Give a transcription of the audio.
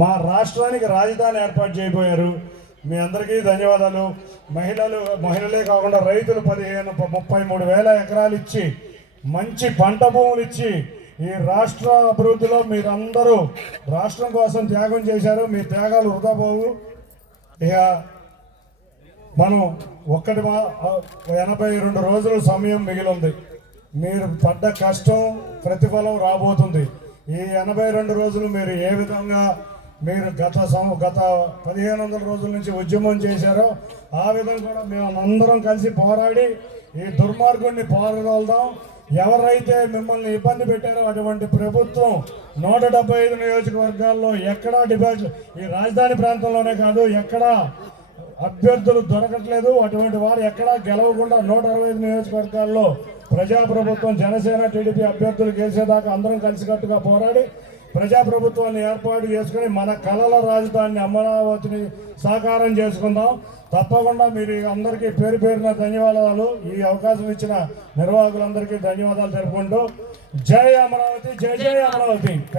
మా రాష్ట్రానికి రాజధాని ఏర్పాటు చేయబోయారు. మీ అందరికీ ధన్యవాదాలు. మహిళలే కాకుండా రైతులు 33,000 ఎకరాలు ఇచ్చి మంచి పంట భూములు ఇచ్చి ఈ రాష్ట్ర అభివృద్ధిలో మీరందరూ రాష్ట్రం కోసం త్యాగం చేశారు. మీ త్యాగాలు వృధా పోవు. ఇక మనం 82 రోజులు సమయం మిగిలింది. మీరు పడ్డ కష్టం ప్రతిఫలం రాబోతుంది. ఈ 82 రోజులు మీరు ఏ విధంగా మీరు గత 1500 రోజుల నుంచి ఉద్యమం చేశారో ఆ విధంగా కూడా మేము అందరం కలిసి పోరాడి ఈ దుర్మార్గుడిని పోరాడదాం. ఎవరైతే మిమ్మల్ని ఇబ్బంది పెట్టారో అటువంటి ప్రభుత్వం 175 నియోజకవర్గాల్లో ఎక్కడా డిబేట్, ఈ రాజధాని ప్రాంతంలోనే కాదు ఎక్కడా అభ్యర్థులు దొరకట్లేదు. అటువంటి వారు ఎక్కడా గెలవకుండా 165 నియోజకవర్గాల్లో ప్రజాప్రభుత్వం జనసేన టీడీపీ అభ్యర్థులు గెలిచేదాకా అందరం కలిసికట్టుగా పోరాడి ప్రజాప్రభుత్వాన్ని ఏర్పాటు చేసుకుని మన కళల రాజధానిని అమరావతిని సాకారం చేసుకుందాం. తప్పకుండా మీరు అందరికీ పేరు పేరున ధన్యవాదాలు. ఈ అవకాశం ఇచ్చిన నిర్వాహకులందరికీ ధన్యవాదాలు తెలుపుకుంటూ జై అమరావతి, జై జై అమరావతి.